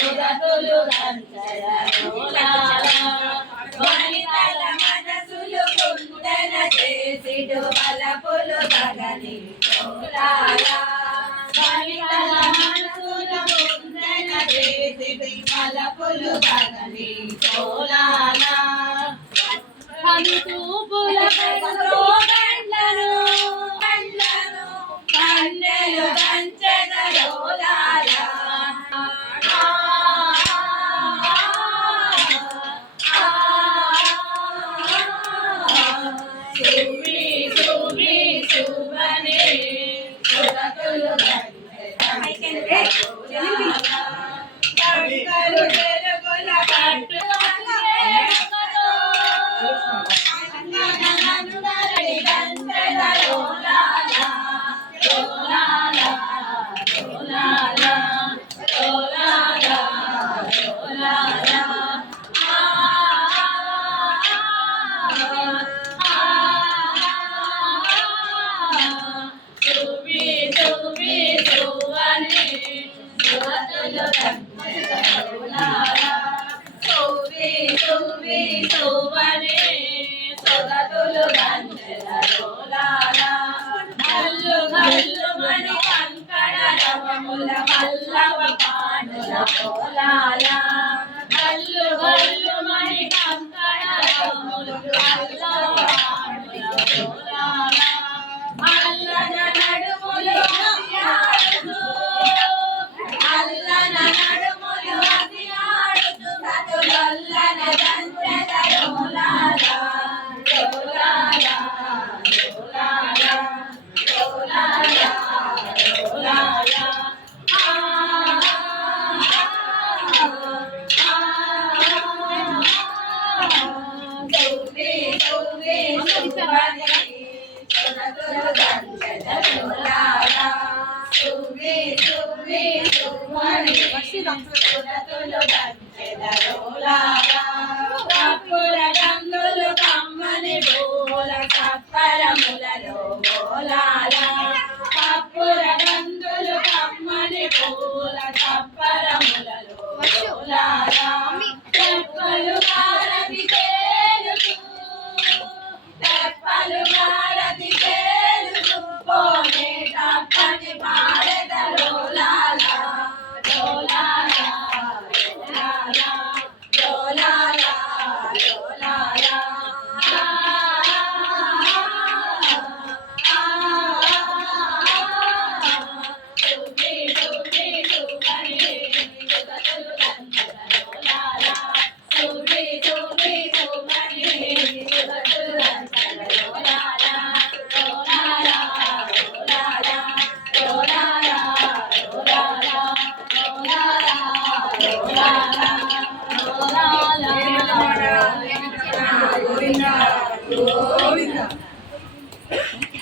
సురతులు వనితల మనసులు కుందన చేసిడు బలపులు తగని చోళాలా వనితల మనసులు కుందన చేసిడు బలపులు తగని చోళాలా చూపుల కన్నెలు కంచెన లోలాలా సువి సువి సువనే సురతులు కంకరు తెలుగుల పట్టు పల్లవ పానుల పోలాలా గల్లు గల్లు మణి కంకణ రవములు పల్లవ పానుల పోలాలా అల్లన నడుములు ఆడుతూ అల్లన నడుములు ఆడుతూ సతులల్లన దంచద లోలాలా లోలాలా లోలాలా లోలాలా లోలాలా కమ్మని పూల కప్పరములలో